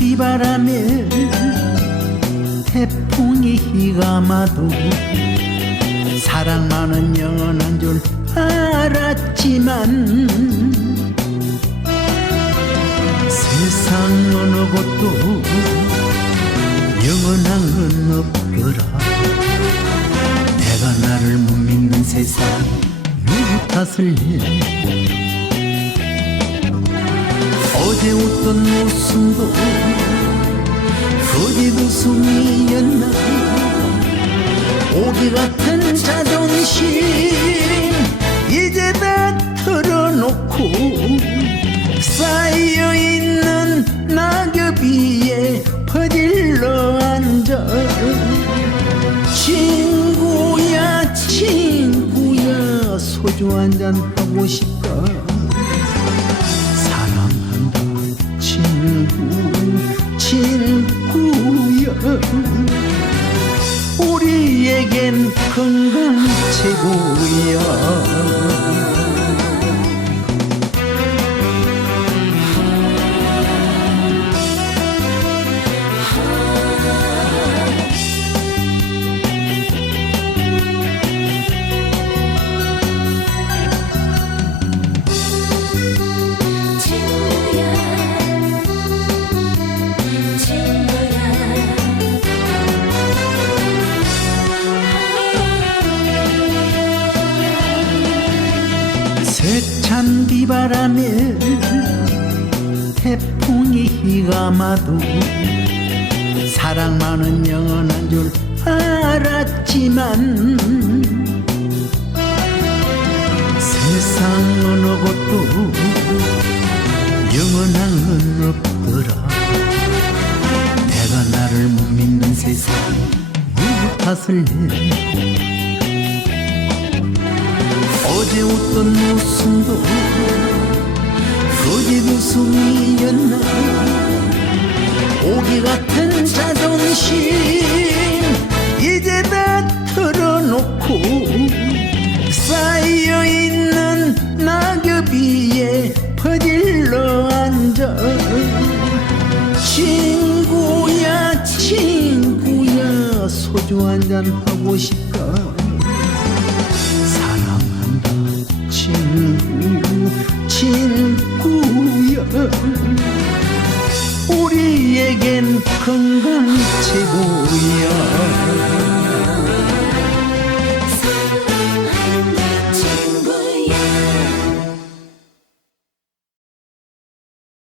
비바람에 태풍이 휘감아도 사랑만은 영원한 줄 알았지만 세상 어느 곳도 영원한 건 없더라. 내가 나를 못 믿는 세상 누구 탓을 해 어제 웃던 웃음도 거짓 웃음이었나. 오기 같은 자존심 이제 다 털어놓고 쌓여있는 낙엽 위에 퍼질러 앉아. 친구야 친구야 소주 한 잔 하고 싶다 건 찬 비바람에 태풍이 휘감아도 사랑만은 영원한 줄 알았지만 세상 어느 곳도 영원한 건 없더라. 내가 나를 못 믿는 세상 탓을 해 어제 웃던 웃음도 거짓 웃음이었나? 오기 같은 자존심 이제 다 털어놓고 쌓여있는 낙엽 위에 퍼질러 앉아. 친구야 친구야 소주 한 잔 하고 싶다 건강 최고